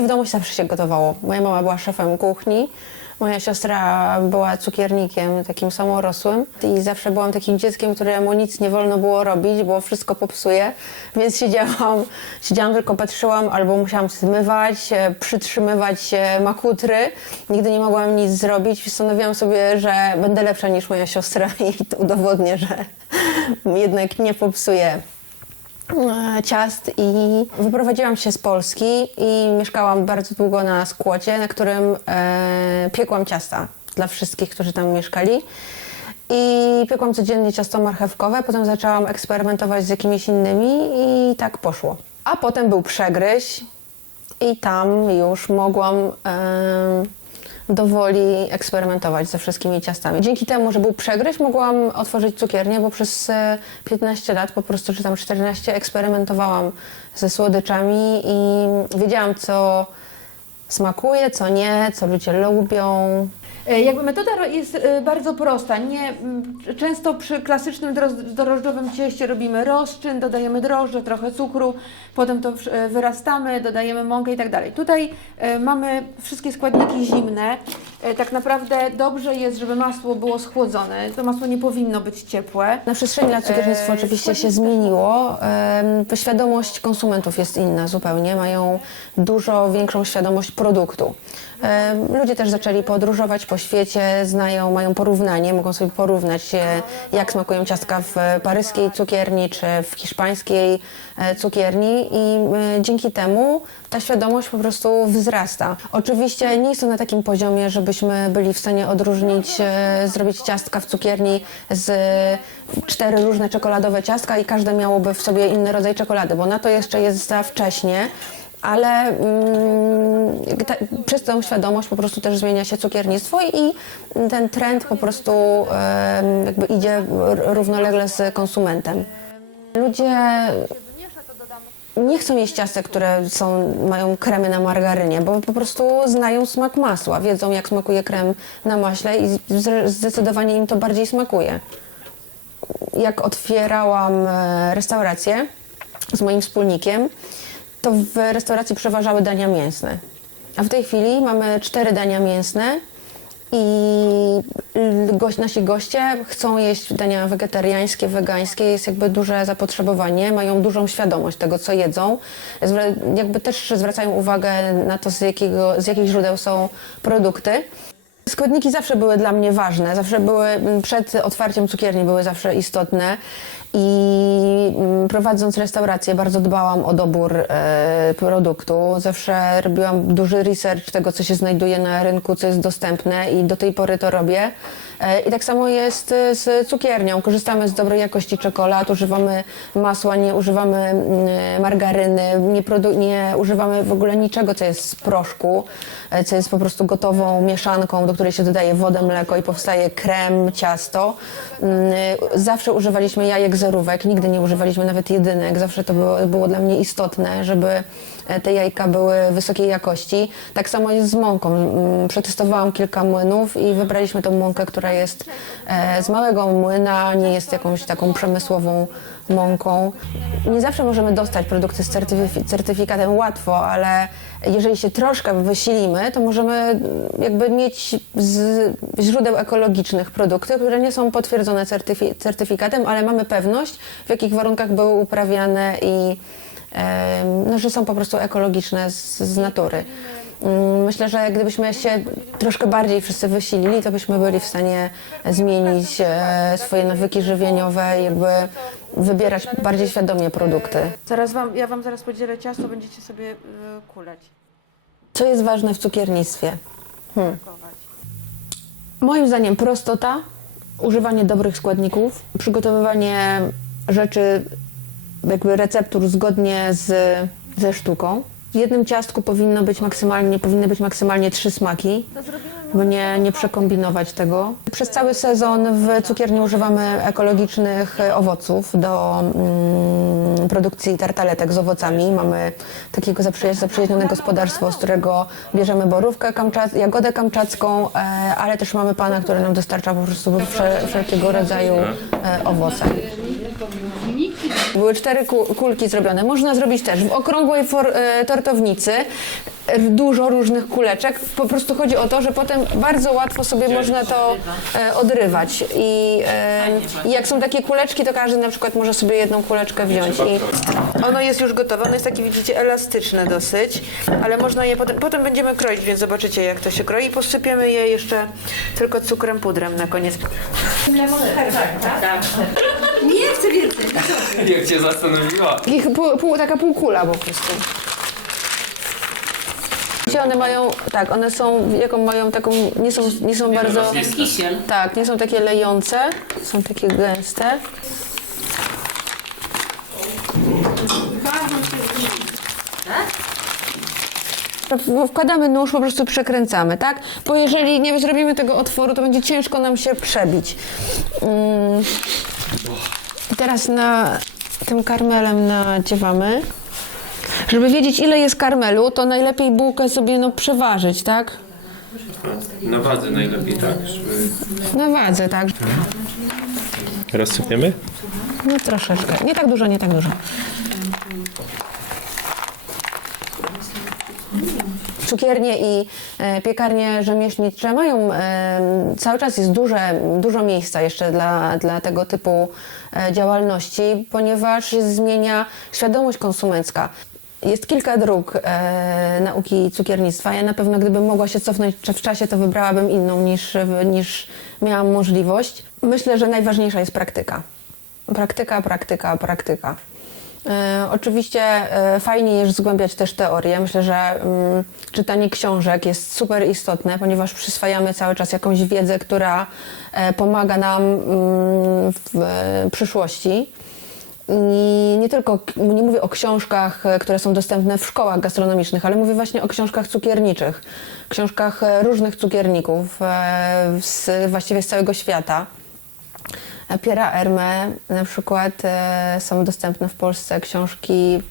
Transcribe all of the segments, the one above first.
W domu zawsze się gotowało. Moja mama była szefem kuchni, moja siostra była cukiernikiem, takim samorosłym i zawsze byłam takim dzieckiem, któremu nic nie wolno było robić, bo wszystko popsuje, więc siedziałam tylko patrzyłam albo musiałam zmywać, przytrzymywać makutry. Nigdy nie mogłam nic zrobić. Postanowiłam sobie, że będę lepsza niż moja siostra i to udowodnię, że jednak nie popsuję ciast i wyprowadziłam się z Polski i mieszkałam bardzo długo na składzie, na którym piekłam ciasta dla wszystkich, którzy tam mieszkali. I piekłam codziennie ciasto marchewkowe, potem zaczęłam eksperymentować z jakimiś innymi i tak poszło. A potem był Przegryź i tam już mogłam do woli eksperymentować ze wszystkimi ciastami. Dzięki temu, że był Przegryź, mogłam otworzyć cukiernię, bo przez 15 lat po prostu, czy tam 14, eksperymentowałam ze słodyczami i wiedziałam, co smakuje, co nie, co ludzie lubią. Jakby metoda jest bardzo prosta. Często przy klasycznym drożdżowym cieście robimy rozczyn, dodajemy drożdże, trochę cukru, potem to wyrastamy, dodajemy mąkę i tak dalej. Tutaj mamy wszystkie składniki zimne. Tak naprawdę dobrze jest, żeby masło było schłodzone. To masło nie powinno być ciepłe. Na przestrzeni lat cukiernictwo oczywiście się zmieniło. Świadomość konsumentów jest inna zupełnie. Mają dużo większą świadomość produktu. Ludzie też zaczęli podróżować po świecie, mają porównanie, mogą sobie porównać, jak smakują ciastka w paryskiej cukierni czy w hiszpańskiej cukierni i dzięki temu ta świadomość po prostu wzrasta. Oczywiście nie jest to na takim poziomie, żebyśmy byli w stanie odróżnić, zrobić ciastka w cukierni z 4 różne czekoladowe ciastka i każde miałoby w sobie inny rodzaj czekolady, bo na to jeszcze jest za wcześnie. Ale przez tą świadomość po prostu też zmienia się cukiernictwo i ten trend po prostu jakby idzie równolegle z konsumentem. Ludzie nie chcą jeść ciastek, które mają kremy na margarynie, bo po prostu znają smak masła, wiedzą jak smakuje krem na maśle i zdecydowanie im to bardziej smakuje. Jak otwierałam restaurację z moim wspólnikiem, to w restauracji przeważały dania mięsne. A w tej chwili mamy 4 dania mięsne i nasi goście chcą jeść dania wegetariańskie, wegańskie. Jest jakby duże zapotrzebowanie, mają dużą świadomość tego, co jedzą. Jakby też zwracają uwagę na to, z jakich źródeł są produkty. Składniki zawsze były dla mnie ważne, przed otwarciem cukierni były zawsze istotne i prowadząc restaurację bardzo dbałam o dobór produktu. Zawsze robiłam duży research tego, co się znajduje na rynku, co jest dostępne i do tej pory to robię. I tak samo jest z cukiernią. Korzystamy z dobrej jakości czekolad, używamy masła, nie używamy margaryny, nie używamy w ogóle niczego, co jest z proszku, co jest po prostu gotową mieszanką, do której się dodaje wodę, mleko i powstaje krem, ciasto. Zawsze używaliśmy jajek zerówek, nigdy nie używaliśmy nawet jedynek. Zawsze to było dla mnie istotne, żeby te jajka były wysokiej jakości. Tak samo jest z mąką. Przetestowałam kilka młynów i wybraliśmy tą mąkę, która jest z małego młyna, nie jest jakąś taką przemysłową mąką. Nie zawsze możemy dostać produkty z certyfikatem łatwo, ale jeżeli się troszkę wysilimy, to możemy jakby mieć z źródeł ekologicznych produkty, które nie są potwierdzone certyfikatem, ale mamy pewność, w jakich warunkach były uprawiane i że są po prostu ekologiczne z natury. Myślę, że gdybyśmy się troszkę bardziej wszyscy wysilili, to byśmy byli w stanie zmienić swoje nawyki żywieniowe i jakby wybierać bardziej świadomie produkty. Ja Wam zaraz podzielę ciasto, będziecie sobie kuleć. Co jest ważne w cukiernictwie? Moim zdaniem prostota, używanie dobrych składników, przygotowywanie rzeczy, jakby receptur zgodnie ze sztuką. W jednym ciastku powinny być maksymalnie 3 smaki, bo nie przekombinować tego. Przez cały sezon w cukierni używamy ekologicznych owoców do produkcji tartaletek z owocami. Mamy takiego zaprzyjaźnione gospodarstwo, z którego bierzemy borówkę, jagodę kamczacką, ale też mamy pana, który nam dostarcza po prostu wszelkiego rodzaju owoce. Były 4 kulki zrobione. Można zrobić też w okrągłej tortownicy dużo różnych kuleczek. Po prostu chodzi o to, że potem bardzo łatwo sobie można to odrywać. I jak są takie kuleczki, to każdy na przykład może sobie jedną kuleczkę wziąć. I ono jest już gotowe. Ono jest takie, widzicie, elastyczne dosyć, ale można je potem będziemy kroić, więc zobaczycie, jak to się kroi. Posypiemy je jeszcze tylko cukrem pudrem na koniec. Nie chcę więcej. Jak cię zastanowiła? Taka półkula po prostu. One mają, tak, one są, jaką mają taką, nie są bardzo, Jak kisiel. tak, nie są takie lejące, są takie gęste. Wkładamy nóż, po prostu przekręcamy, tak? Bo jeżeli nie zrobimy tego otworu, to będzie ciężko nam się przebić. I teraz tym karmelem nadziewamy. Żeby wiedzieć, ile jest karmelu, to najlepiej bułkę sobie przeważyć, tak? Na wadze najlepiej, tak? Żeby... Na wadze, tak. Rozsypiemy? No troszeczkę. Nie tak dużo, nie tak dużo. Cukiernie i piekarnie rzemieślnicze mają, cały czas jest dużo miejsca jeszcze dla tego typu działalności, ponieważ się zmienia świadomość konsumencka. Jest kilka dróg nauki cukiernictwa. Ja na pewno, gdybym mogła się cofnąć w czasie, to wybrałabym inną niż miałam możliwość. Myślę, że najważniejsza jest praktyka. Praktyka. Oczywiście fajnie jest zgłębiać też teorię. Myślę, że czytanie książek jest super istotne, ponieważ przyswajamy cały czas jakąś wiedzę, która pomaga nam w przyszłości. I nie mówię o książkach, które są dostępne w szkołach gastronomicznych, ale mówię właśnie o książkach cukierniczych, książkach różnych cukierników właściwie z całego świata. Pierre'a Hermé na przykład są dostępne w Polsce książki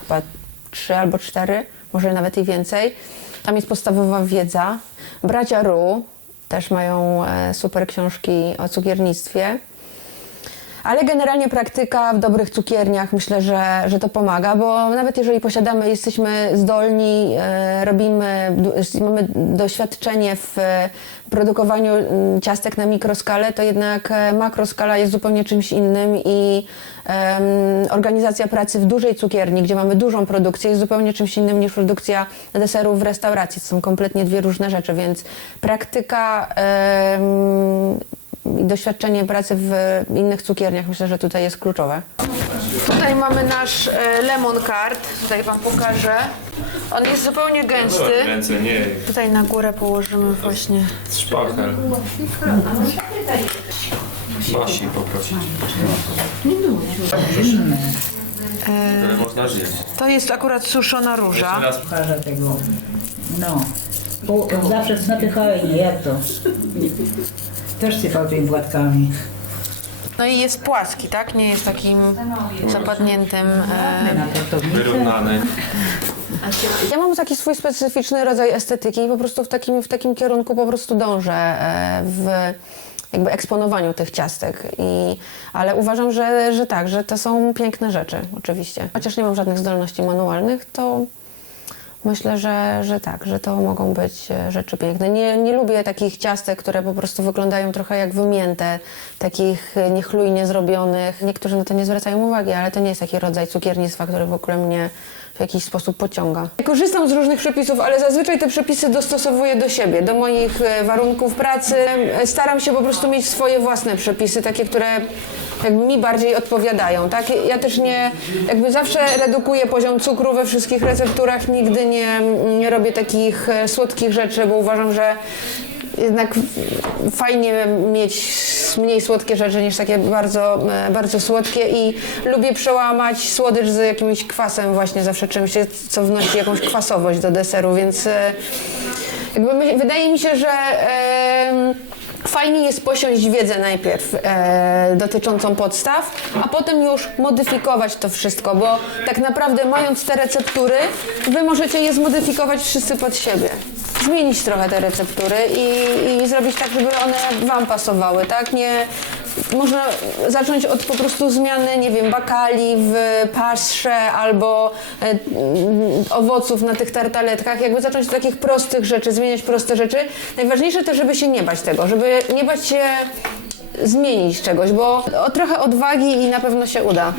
chyba 3 albo 4, może nawet i więcej. Tam jest podstawowa wiedza. Bracia Roux też mają super książki o cukiernictwie. Ale generalnie praktyka w dobrych cukierniach myślę, że to pomaga, bo nawet jeżeli jesteśmy zdolni, mamy doświadczenie w produkowaniu ciastek na mikroskalę, to jednak makroskala jest zupełnie czymś innym i organizacja pracy w dużej cukierni, gdzie mamy dużą produkcję, jest zupełnie czymś innym niż produkcja deserów w restauracji. To są kompletnie 2 różne rzeczy, więc praktyka i doświadczenie pracy w innych cukierniach myślę, że tutaj jest kluczowe. Tutaj mamy nasz lemon cart, tutaj Wam pokażę. On jest zupełnie gęsty. Ręce, nie. Tutaj na górę położymy właśnie. Szpachel. Masi poprosić. Tyle można zjeść. To jest akurat suszona róża. Raz Parza tego. No. Bo zawsze napychałem, nie jak to. Też sypał tymi płatkami. No i jest płaski, tak? Nie jest takim zapadniętym. Na tortownicę. wyrównane. Ja mam taki swój specyficzny rodzaj estetyki i po prostu w takim kierunku po prostu dążę w jakby eksponowaniu tych ciastek. Ale uważam, że tak, że to są piękne rzeczy, oczywiście. Chociaż nie mam żadnych zdolności manualnych, to myślę, że tak, że to mogą być rzeczy piękne. Nie lubię takich ciastek, które po prostu wyglądają trochę jak wymięte, takich niechlujnie zrobionych. Niektórzy na to nie zwracają uwagi, ale to nie jest taki rodzaj cukiernictwa, który w ogóle mnie w jakiś sposób pociąga. Korzystam z różnych przepisów, ale zazwyczaj te przepisy dostosowuję do siebie, do moich warunków pracy. Staram się po prostu mieć swoje własne przepisy, takie, które jakby mi bardziej odpowiadają, tak? Ja też jakby zawsze redukuję poziom cukru we wszystkich recepturach, nigdy nie robię takich słodkich rzeczy, bo uważam, że jednak fajnie mieć mniej słodkie rzeczy niż takie bardzo, bardzo słodkie i lubię przełamać słodycz z jakimś kwasem właśnie zawsze czymś, co wnosi jakąś kwasowość do deseru, więc jakby wydaje mi się, że fajnie jest posiąść wiedzę najpierw dotyczącą podstaw, a potem już modyfikować to wszystko, bo tak naprawdę mając te receptury, wy możecie je zmodyfikować wszyscy pod siebie. zmienić trochę te receptury i zrobić tak, żeby one Wam pasowały, tak? Nie, można zacząć od po prostu zmiany, nie wiem, bakali w pastrze albo owoców na tych tartaletkach, jakby zacząć od takich prostych rzeczy, zmieniać proste rzeczy. Najważniejsze też, żeby się nie bać tego, żeby nie bać się zmienić czegoś, bo trochę odwagi i na pewno się uda.